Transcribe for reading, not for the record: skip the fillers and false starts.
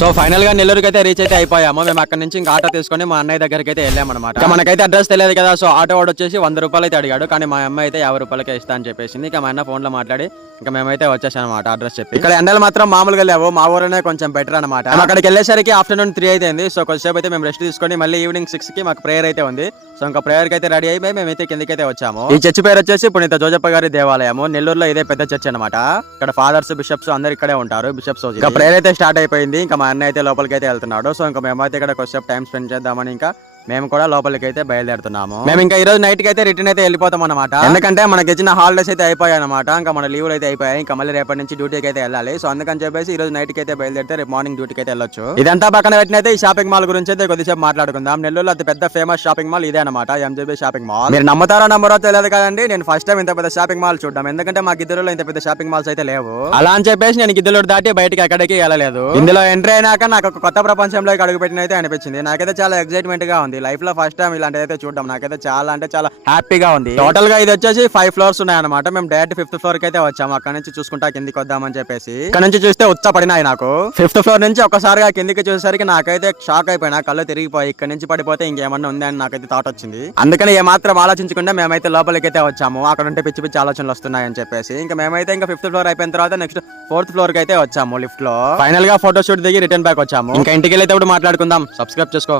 So final గా నెల్లూరుకి అయితే రీచ్ అయితే అయిపోయాము. మేము అక్కడ నుంచి ఇంకా ఆటో తీసుకొని మా అన్నయ్య దగ్గరికి అయితే వెళ్ళామన్నమాట. మనకైతే అడ్రస్ తెలియదు కదా, సో ఆటో వాడు వచ్చేసి 100 రూపాయలు అయితే అడిగాడు. కానీ మా అమ్మాయి అయితే 50 రూపాయలకే ఇస్తా అని చెప్పేసింది. ఇక మా అన్న ఫోన్ లో మాట్లాడి ఇంకా మేమైతే వచ్చేసాం అనమాట అడ్రస్ చెప్పి. ఇక్కడ ఎండలు మాత్రం మామూలుగా లేవు, మా ఊరనే కొంచెం బెటర్ అనమాట. అక్కడికి వెళ్ళేసరికి ఆఫ్టర్నూన్ 3 అయితే సో కొద్దిసేపు అయితే మేము రెస్ట్ తీసుకొని మళ్ళీ ఈవినింగ్ 6 కి మాకు ప్రేయర్ అయితే ఉంది. సో ఇంకా ప్రేయర్ కి అయితే రెడీ అయిపోయి మేమైతే కిందకైతే వచ్చాము. ఈ చర్చి పేరు వచ్చేసి పునీత జోజప్ప గారి దేవాలయము. నెల్లూరులో ఇదే పెద్ద చర్చ్ అనమాట. ఇక్కడ ఫాదర్స్ బిషప్స్ అందరు ఇక్కడే ఉంటారు. బిషప్స్ ఇంకా ప్రేయర్ అయితే స్టార్ట్ అయిపోయింది. ఇంకా మా అన్న అయితే లోపలికి అయితే వెళ్తున్నాడు. సో ఇంకా మేమైతే ఇక్కడ కొద్దిసేపు టైం స్పెండ్ చేద్దామని ఇంకా మేము కూడా లోపలికి అయితే బయలుదేరుతున్నాము. మేము ఇంకా ఈ రోజు నైట్ కి అయితే రిటర్న్ అయితే వెళ్ళిపోతాం అనమాట. ఎందుకంటే మనకి ఇచ్చిన హాలిడేస్ అయితే అయిపోయాయి అనమాట. ఇంకా మన లీవ్లు అయితే అయిపోయాయి. ఇంకా మళ్ళీ రేపటి నుంచి డ్యూటీకి అయితే వెళ్ళాలి. సో అందుకని చెప్పేసి ఈ రోజు నైట్ కి అయితే బయలుదేరితే రేపు మార్నింగ్ డ్యూటీకి అయితే వెళ్ళొచ్చు. ఇదంతా పక్కన పెట్టినైతే ఈ షాపింగ్ మాల్ గురించి అయితే కొద్దిసేపు మాట్లాడుకుందాం. నెల్లూరులో అతి పెద్ద ఫేమస్ షాపింగ్ మాల్ ఇదే అనమాట, ఎంజేబీ షాపింగ్ మాల్. మీరు నమ్మతారో నమ్మరో తెలియదు కదండి, నేను ఫస్ట్ టైం ఇంత పెద్ద షాపింగ్ మాల్ చూడడం. ఎందుకంటే మా గిద్దరులో ఇంత పెద్ద షాపింగ్ మాల్స్ అయితే లేవు. అలా అని చెప్పేసి నేను గిద్దరు దాటి బయటకి ఎక్కడికి వెళ్ళలేదు. ఇందులో ఎంట్రీ అయినాక నాకు ఒక కొత్త ప్రపంచంలోకి అడుగు పెట్టిన అయితే అనిపించింది. నాకైతే చాలా ఎక్సైట్మెంట్ గా ఉంది. లైఫ్ లో ఫస్ట్ టైం ఇలాంటి అయితే చూడడం నాకైతే చాలా అంటే చాలా హ్యాపీగా ఉంది. టోటల్ గా ఇది వచ్చేసి 5 ఫ్లోర్స్ ఉన్నాయి అనమాట. మేము డైరెక్ట్ 5th ఫ్లోర్ కి అయితే వచ్చాము. అక్కడ నుంచి చూసుకుంటా కిందికి వద్దామని చెప్పేసి ఇక్కడ నుంచి చూస్తే ఉచ్చపడినాయి నాకు. 5th ఫ్లోర్ నుంచి ఒక్కసారిగా కిందికి చూసేసరికి నాకైతే షాక్ అయిపోయినా, కళ్ళు తిరిగిపోయి ఇక్కడ నుంచి పడిపోతే ఇంకేమన్నా ఉంది అని నాకైతే థాట్ వచ్చింది. అందుకని ఏమాత్రం ఆలోచించకుండా మేమైతే లోపలికి అయితే వచ్చాము. అక్కడ ఉంటే పిచ్చి పిచ్చి ఆలోచనలు వస్తున్నాయని చెప్పేసి ఇంకా మేమైతే ఇంకా 5th ఫ్లోర్ అయిపోయిన తర్వాత నెక్స్ట్ 4th ఫ్లోర్ కి అయితే వచ్చాము లిఫ్ట్ లో. ఫైనల్ గా ఫోటో షూట్ దిగి రిటర్న్ బ్యాక్ వచ్చాము. ఇంకా ఇంటికి వెళ్ళేటప్పుడు మాట్లాడుకుందాం. సబ్స్క్రైబ్ చేసుకో.